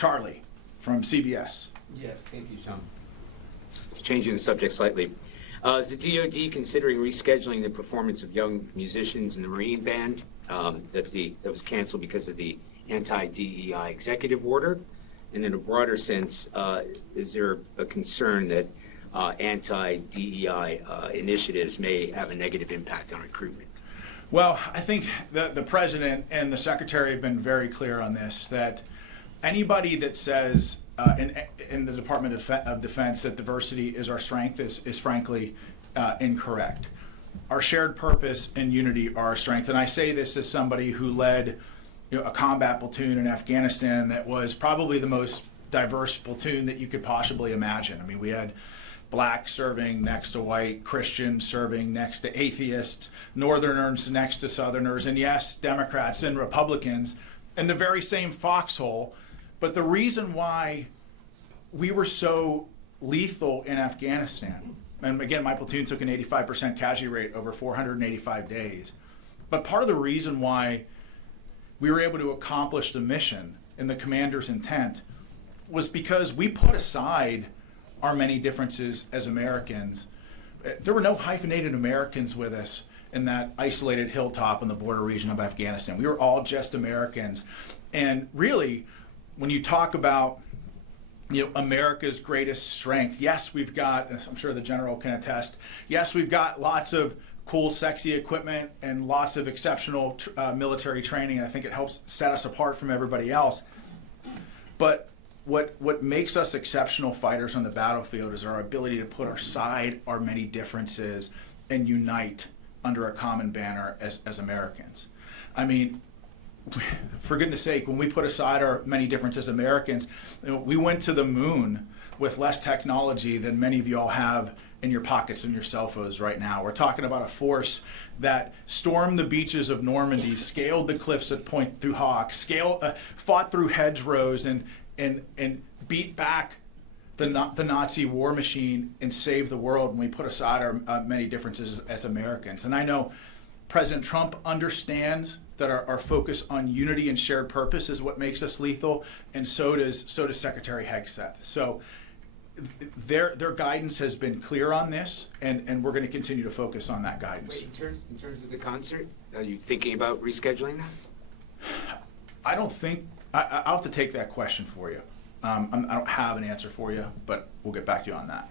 Charlie from CBS. Yes, thank you, Sean. Changing the subject slightly, is the DoD considering rescheduling the performance of young musicians in the Marine Band that was canceled because of the Anti-DEI executive order? And in a broader sense, is there a concern that anti-DEI initiatives may have a negative impact on recruitment? Well, I think the president and the secretary have been very clear on this, that anybody that says in the Department of Defense that diversity is our strength is frankly incorrect. Our shared purpose and unity are our strength. And I say this as somebody who led a combat platoon in Afghanistan that was probably the most diverse platoon that you could possibly imagine. I mean, we had blacks serving next to white, Christians serving next to atheists, Northerners next to Southerners, and yes, Democrats and Republicans in the very same foxhole. But the reason why we were so lethal in Afghanistan, and again, my platoon took an 85% casualty rate over 485 days, but part of the reason why we were able to accomplish the mission and the commander's intent was because we put aside our many differences as Americans. There were no hyphenated Americans with us in that isolated hilltop in the border region of Afghanistan. We were all just Americans. And really, when you talk about America's greatest strength, yes, we've got, I'm sure the general can attest, yes, we've got lots of cool, sexy equipment and lots of exceptional military training. I think it helps set us apart from everybody else. But what makes us exceptional fighters on the battlefield is our ability to put aside our many differences and unite under a common banner as Americans. I mean, for goodness sake, when we put aside our many differences as Americans, we went to the moon with less technology than many of you all have in your pockets and your cell phones right now. We're talking about a force that stormed the beaches of Normandy, scaled the cliffs at Pointe du Hoc, fought through hedgerows and beat back the Nazi war machine and saved the world when we put aside our many differences as Americans. And I know President Trump understands that our focus on unity and shared purpose is what makes us lethal, and so does Secretary Hegseth. So their guidance has been clear on this, and we're going to continue to focus on that guidance. Wait, in terms of the concert, are you thinking about rescheduling that? I don't think, I'll have to take that question for you. I don't have an answer for you, but we'll get back to you on that.